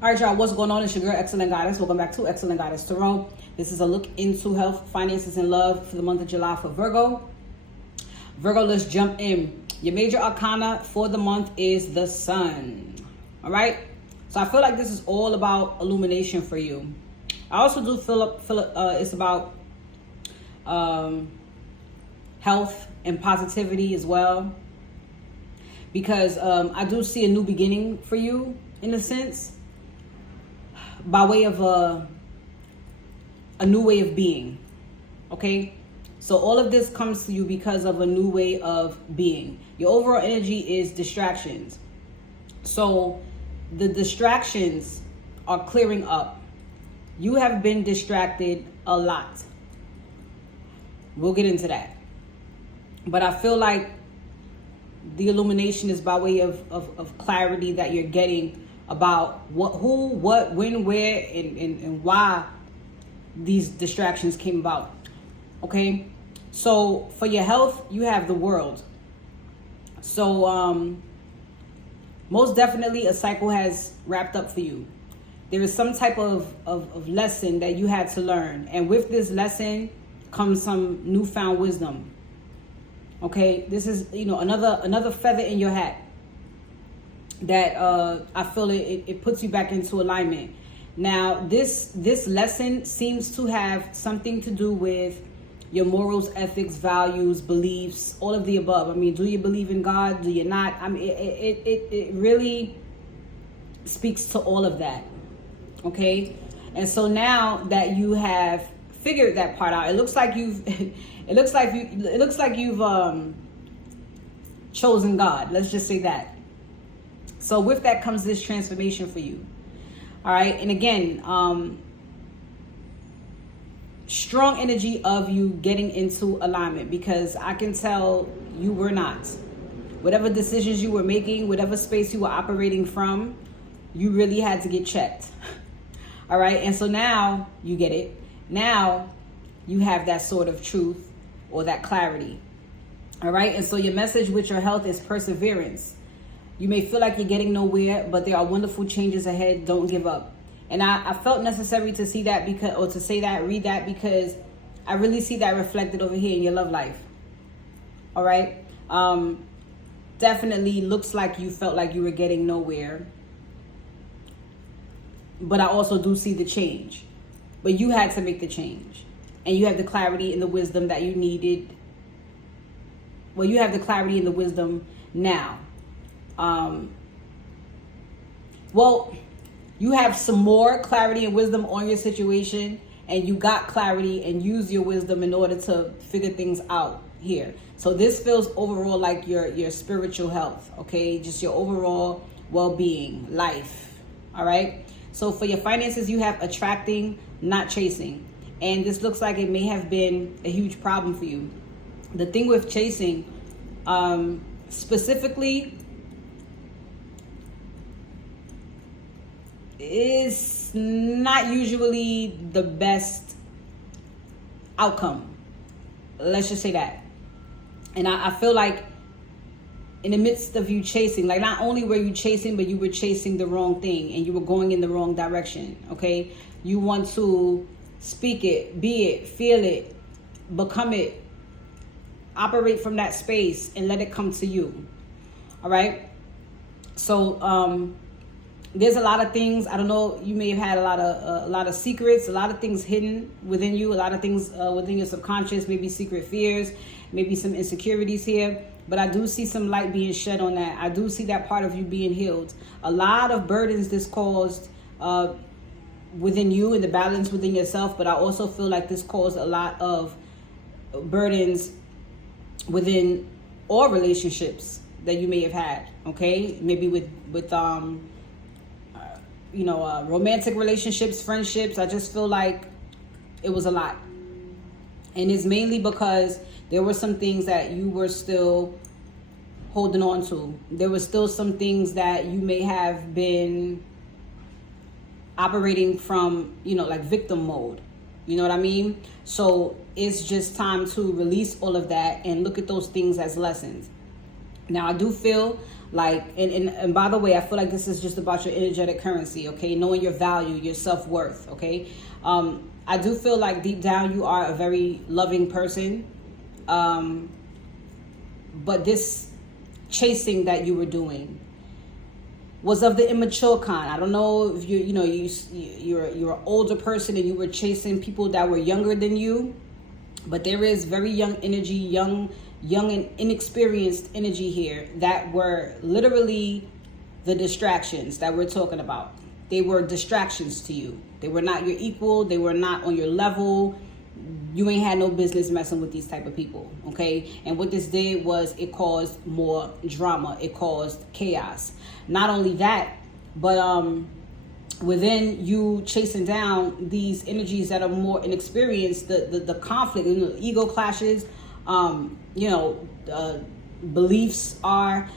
All right, y'all, what's going on? It's your girl, Excellent Goddess. Welcome back to Excellent Goddess Tarot. This is a look into health, finances, and love for the month of July for Virgo. Virgo, let's jump in. Your major arcana for the month is the Sun. All right? So I feel like this is all about illumination for you. I also do feel it's about health and positivity as well. Because I do see a new beginning for you, in a sense, by way of a new way of being, okay? So all of this comes to you because of a new way of being. Your overall energy is distractions. So the distractions are clearing up. You have been distracted a lot. We'll get into that. But I feel like the illumination is by way of clarity that you're getting about what, who, what, when, where, and why these distractions came about. Okay? So for your health, you have the World. So most definitely a cycle has wrapped up for you. There is some type of lesson that you had to learn. And with this lesson comes some newfound wisdom. Okay, this is, another feather in your hat that I feel it puts you back into alignment. Now, this lesson seems to have something to do with your morals, ethics, values, beliefs, all of the above. I mean, do you believe in God? Do you not? I mean, it really speaks to all of that. Okay, and so now that you have figured that part out, it looks like you've chosen God. Let's just say that. So with that comes this transformation for you. All right. And again, strong energy of you getting into alignment, because I can tell you were not. Whatever decisions you were making, whatever space you were operating from, you really had to get checked. All right. And so now you get it. Now you have that sort of truth or that clarity. All right. And so your message with your health is perseverance. You may feel like you're getting nowhere, but there are wonderful changes ahead. Don't give up. And I felt necessary to see that read that, because I really see that reflected over here in your love life. All right. Definitely looks like you felt like you were getting nowhere. But I also do see the change. But you had to make the change. And you have the clarity and the wisdom that you needed. Well, you have the clarity and the wisdom now. Well, you have some more clarity and wisdom on your situation, and you got clarity and used your wisdom in order to figure things out here. So this feels overall like your spiritual health, okay? Just your overall well-being, life, all right? So for your finances, you have attracting, not chasing. And this looks like it may have been a huge problem for you. The thing with chasing, specifically, is not usually the best outcome. Let's just say that. And I feel like in the midst of you chasing, like not only were you chasing, but you were chasing the wrong thing and you were going in the wrong direction, okay? You want to speak it, be it, feel it, become it, operate from that space and let it come to you, all right? So there's a lot of things, I don't know, you may have had a lot of secrets, a lot of things hidden within you, a lot of things within your subconscious, maybe secret fears, maybe some insecurities here. But I do see some light being shed on that. I do see that part of you being healed. A lot of burdens this caused within you and the balance within yourself. But I also feel like this caused a lot of burdens within all relationships that you may have had. Okay, maybe with romantic relationships, friendships. I just feel like it was a lot. And it's mainly because there were some things that you were still holding on to. There were still some things that you may have been operating from, like victim mode. You know what I mean? So it's just time to release all of that and look at those things as lessons. Now, I do feel Like, and by the way, I feel like this is just about your energetic currency, okay? Knowing your value, your self-worth, okay? I do feel like deep down you are a very loving person. But this chasing that you were doing was of the immature kind. I don't know if you're an older person and you were chasing people that were younger than you, but there is very young energy, young and inexperienced energy here that were literally the distractions that we're talking about. They were distractions to you. They were not your equal. They were not on your level. You ain't had no business messing with these type of people, okay? And what this did was it caused more drama. It caused chaos. Not only that, but within you chasing down these energies that are more inexperienced, the conflict, ego clashes, beliefs are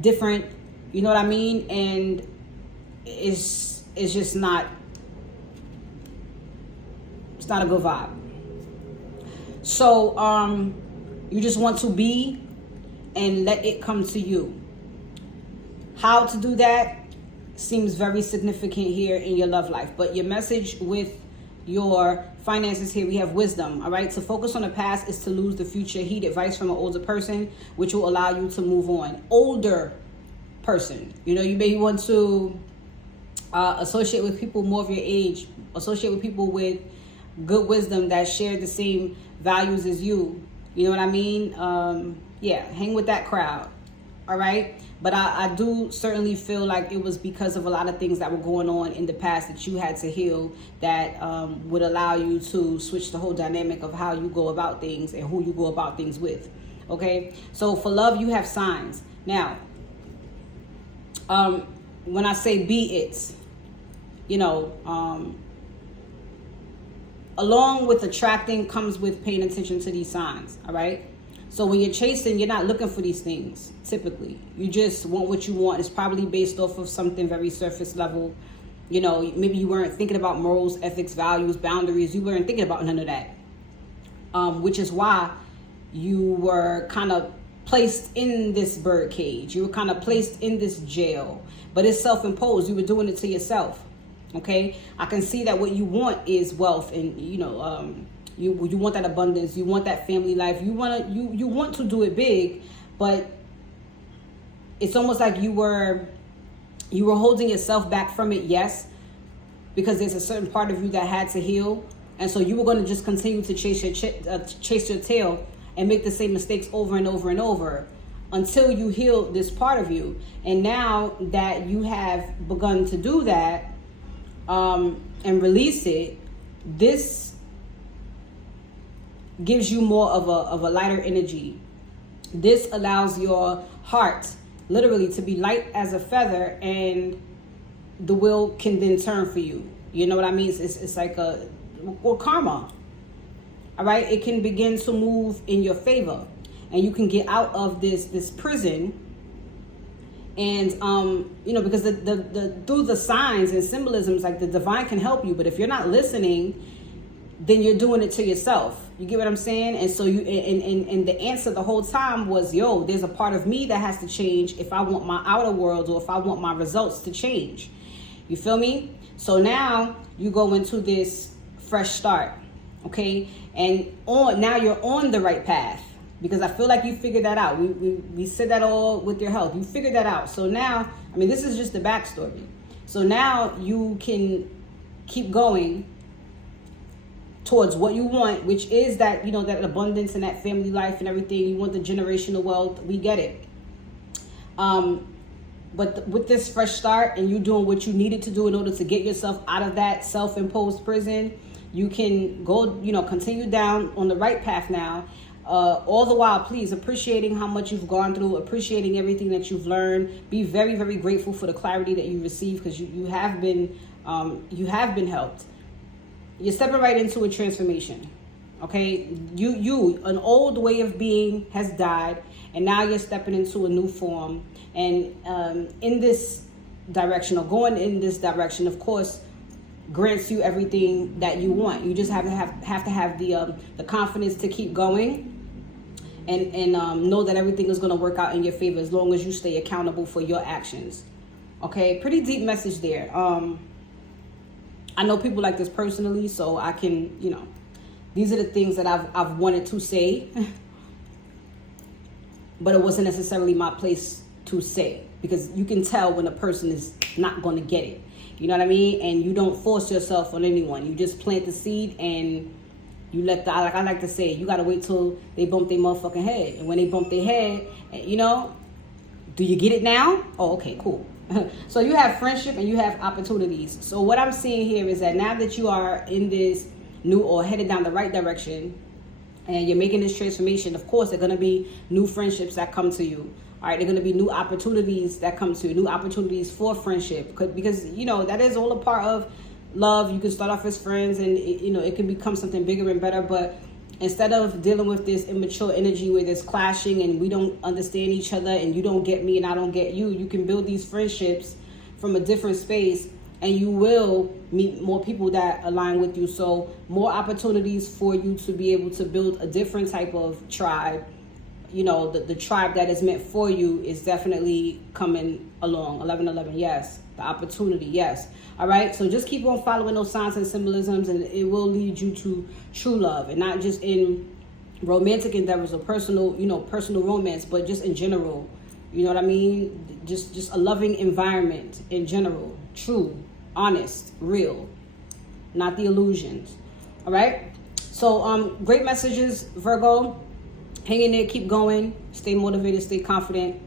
different, you know what I mean? And it's just not, it's not a good vibe. So you just want to be and let it come to you. How to do that seems very significant here in your love life. But your message with your finances here, we have wisdom, all right? To focus on the past is to lose the future. Heed advice from an older person, which will allow you to move on. Older person, you may want to associate with people more of your age, associate with people with good wisdom that share the same values as you. You know what I mean? Yeah, hang with that crowd. All right. But I do certainly feel like it was because of a lot of things that were going on in the past that you had to heal that would allow you to switch the whole dynamic of how you go about things and who you go about things with. Okay. So for love, you have signs. Now, when I say be it, along with attracting comes with paying attention to these signs, all right? So when you're chasing, you're not looking for these things, typically. You just want what you want. It's probably based off of something very surface level. Maybe you weren't thinking about morals, ethics, values, boundaries. You weren't thinking about none of that, which is why you were kind of placed in this bird cage. You were kind of placed in this jail, but it's self-imposed. You were doing it to yourself. Okay, I can see that what you want is wealth, and you want that abundance, you want that family life, you want to do it big, but it's almost like you were holding yourself back from it. Yes, because there's a certain part of you that had to heal, and so you were going to just continue to chase your tail and make the same mistakes over and over and over until you heal this part of you. And now that you have begun to do that, and release it, this gives you more of a lighter energy. This allows your heart literally to be light as a feather, and the wheel can then turn for you. You know what I mean? It's like karma. All right, it can begin to move in your favor, and you can get out of this prison. And because the through the signs and symbolisms, like the divine can help you, but if you're not listening, then you're doing it to yourself. You get what I'm saying? And so and the answer the whole time was, there's a part of me that has to change if I want my outer world or if I want my results to change. You feel me? So now you go into this fresh start, okay? And now you're on the right path. Because I feel like you figured that out. We said that all with your health. You figured that out. So now, this is just the backstory. So now you can keep going towards what you want, which is that, that abundance and that family life and everything. You want the generational wealth. We get it. But with this fresh start and you doing what you needed to do in order to get yourself out of that self-imposed prison, you can go, continue down on the right path now. All the while, please, appreciating how much you've gone through, appreciating everything that you've learned. Be very, very grateful for the clarity that you received, because you have been helped. You're stepping right into a transformation. Okay, an old way of being has died, and now you're stepping into a new form. And in this direction, or going in this direction, of course, grants you everything that you want. You just have to have the confidence to keep going. and know that everything is going to work out in your favor as long as you stay accountable for your actions. Okay, pretty deep message there. I know people like this personally, so I can, you know, these are the things that I've wanted to say, but it wasn't necessarily my place to say, because you can tell when a person is not going to get it. You know what I mean? And you don't force yourself on anyone. You just plant the seed and you let the, like I like to say, you got to wait till they bump their motherfucking head. And when they bump their head, you know, do you get it now? Oh, okay, cool. So you have friendship and you have opportunities. So what I'm seeing here is that now that you are in this new or headed down the right direction and you're making this transformation, of course, there are going to be new friendships that come to you. All right, there are going to be new opportunities that come to you, new opportunities for friendship. Because, you know, that is all a part of love. You can start off as friends and, you know, it can become something bigger and better. But instead of dealing with this immature energy where there's clashing and we don't understand each other and you don't get me and I don't get you, you can build these friendships from a different space and you will meet more people that align with you. So more opportunities for you to be able to build a different type of tribe. You know, the tribe that is meant for you is definitely coming along. 1111, yes. The opportunity, yes. All right, so just keep on following those signs and symbolisms and it will lead you to true love, and not just in romantic endeavors or personal, you know, personal romance, but just in general. You know what I mean? Just a loving environment in general. True, honest, real, not the illusions. All right? So great messages, Virgo. Hang in there, keep going, stay motivated, stay confident.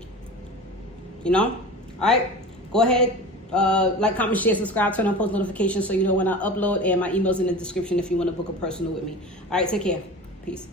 You know? All right? Go ahead. Like, comment, share, subscribe, turn on post notifications so you know when I upload, and my email's in the description if you want to book a personal with me. All right, take care. Peace.